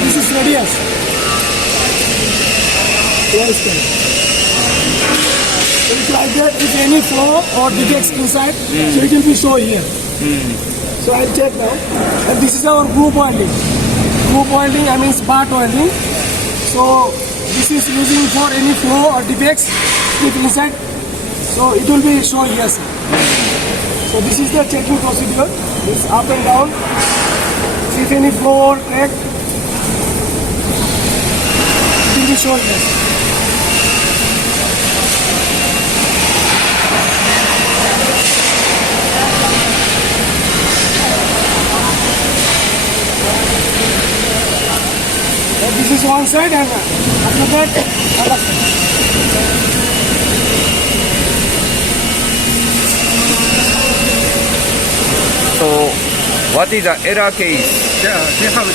this is radius. Yes, sir. So it's like that. If any flow or defects inside, so it will be show here. So I'll check now. And this is our group welding. Group welding, I mean part welding. So this is using for any flow or defects with inside. So it will be shown here, sir. So this is the checking procedure. It's up and down. If any flow or crack, it will be shown here, sir. So this is one side, and after that, other side. So, what is the error case? They have